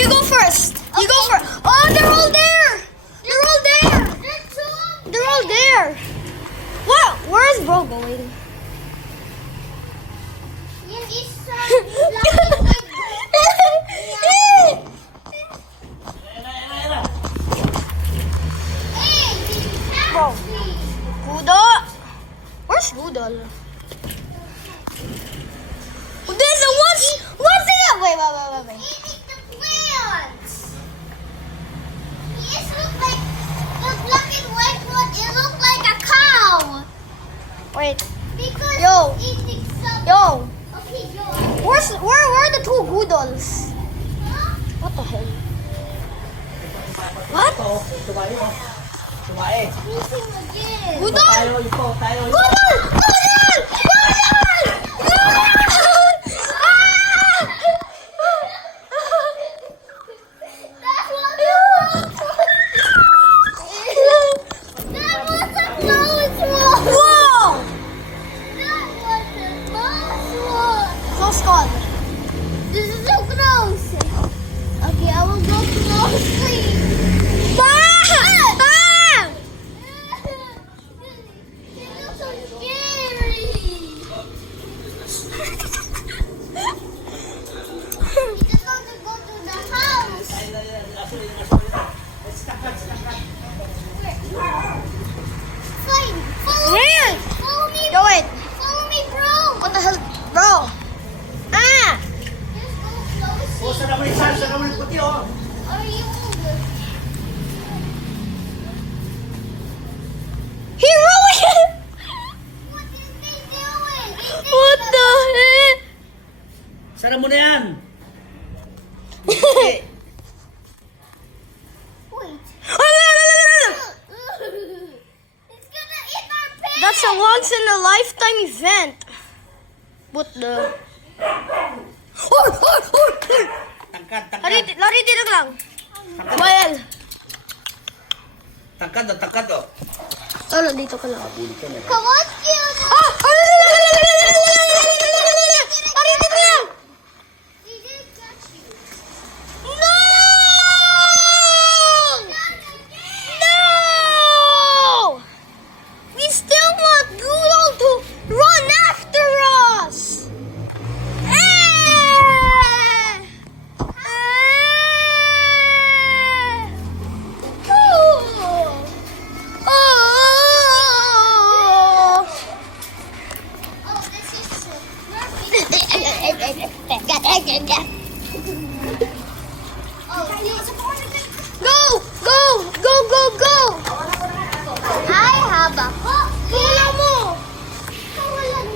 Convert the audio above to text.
you go first. You go first. Oh, they're all there. They're all there. They're all there. What? Where is bro going? Bro, Gudo. Where's Gudol? There's a what's it? Wait. Eating the plants. It looks like the black and white one. It looks like a cow. Wait. Because Yo. it's eating some. Yo. Okay, yo. Where are the two Gudols? Huh? What the hell? What? Missing again. Gudol! Gudol! Gudol! Gudol! This is so gross. Okay, I will go closely. It looks so scary. We just want to go to the house. Fine. Follow me. Where? Follow me. Yo, wait. Follow me, bro. What the hell? Bro! Ah! Just go closely. Sana mo yung puti, oh. Are you He ruined it! What is they doing? What the heck? Sana mo na yan. Wait. It's gonna eat our pants. That's a once in a lifetime event. What the? Tangkad. Lari dito lang. Well. Tangkad, oh. Lalo, dito ka lang. Come on, kill them. Ah! Lari dito lang. They didn't catch you. No! No! We still want Gudol to run after us! Oh, this is so perfect. Oh, Go! Go! Go! Go!